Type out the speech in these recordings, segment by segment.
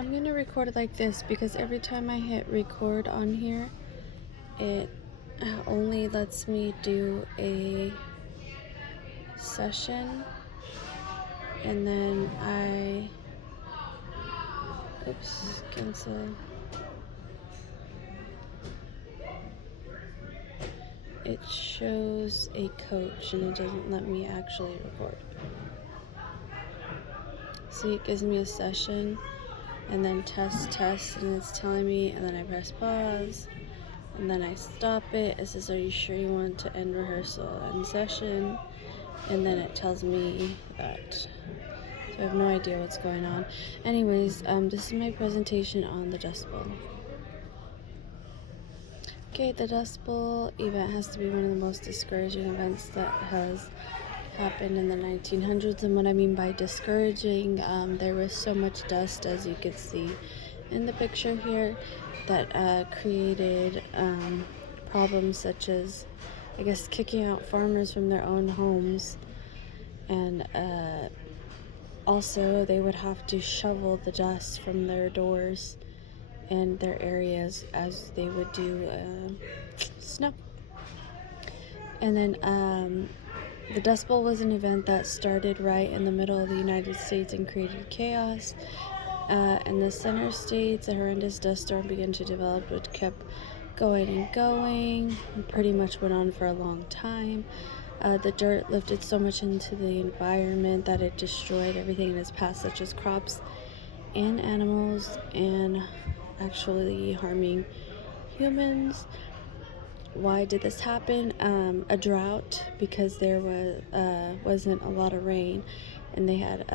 I'm gonna record it like this because every time I hit record on here, it only lets me do a session, and then cancel. It shows a coach and it doesn't let me actually record. See, it gives me a session and then test, and it's telling me, and then I press pause, and then I stop it. It says, are you sure you want to end rehearsal, end session? And then it tells me that. So I have no idea what's going on. Anyways, this is my presentation on the Dust Bowl. Okay, the Dust Bowl event has to be one of the most discouraging events that has happened in the 1900s. And what I mean by discouraging, there was so much dust, as you can see in the picture here, that created problems such as, I guess, kicking out farmers from their own homes, and also they would have to shovel the dust from their doors and their areas as they would do snow. And then the Dust Bowl was an event that started right in the middle of the United States and created chaos. In the center states, a horrendous dust storm began to develop, which kept going and pretty much went on for a long time. The dirt lifted so much into the environment that it destroyed everything in its path, such as crops and animals, and actually harming humans. Why did this happen? A drought, because there wasn't a lot of rain, and they had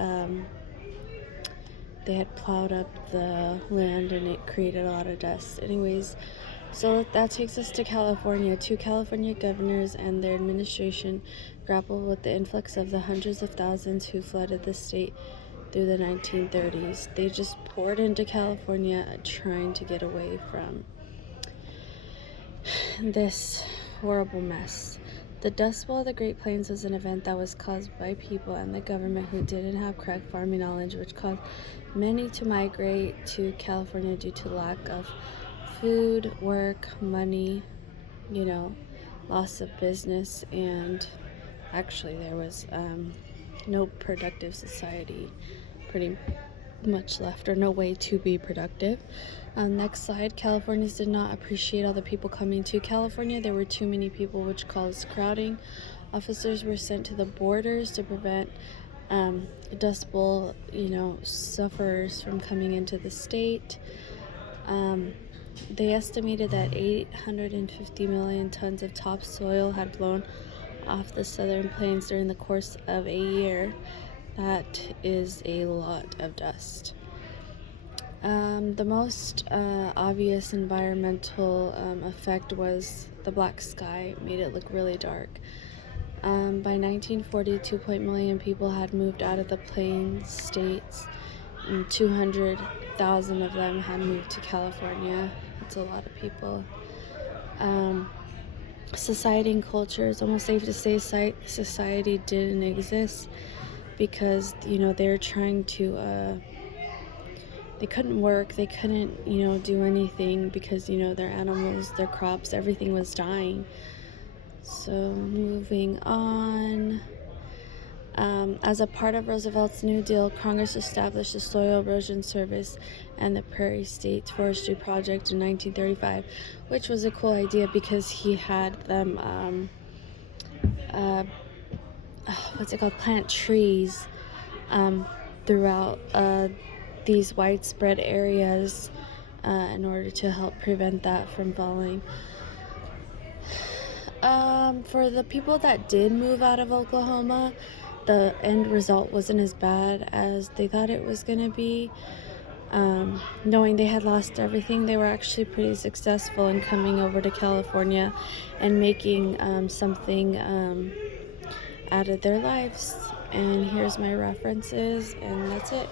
plowed up the land, and it created a lot of dust. Anyways, so that takes us to California. Two California governors and their administration grappled with the influx of the hundreds of thousands who flooded the state through the 1930s. They just poured into California trying to get away from this horrible mess. The Dust Bowl of the Great Plains was an event that was caused by people and the government who didn't have correct farming knowledge, which caused many to migrate to California due to lack of food, work, money, loss of business, and actually there was no productive society pretty much left, or no way to be productive. Next slide. Californians did not appreciate all the people coming to California. There were too many people, which caused crowding. Officers were sent to the borders to prevent Dust Bowl sufferers from coming into the state. They estimated that 850 million tons of topsoil had blown off the southern plains during the course of a year. That is a lot of dust. The most obvious environmental effect was the black sky. It made it look really dark. By 1940, 2 million people had moved out of the plains states, and 200,000 of them had moved to California. That's a lot of people. Society and culture, it's almost safe to say society didn't exist, because they're trying to they couldn't work, they couldn't do anything, because their animals, their crops, everything was dying. So moving on, as a part of Roosevelt's New Deal, Congress established the Soil Erosion Service and the Prairie State Forestry Project in 1935, which was a cool idea because he had them plant trees throughout these widespread areas in order to help prevent that from falling. For the people that did move out of Oklahoma, the end result wasn't as bad as they thought it was going to be. Knowing they had lost everything, they were actually pretty successful in coming over to California and making something out of their lives. And here's my references, and that's it.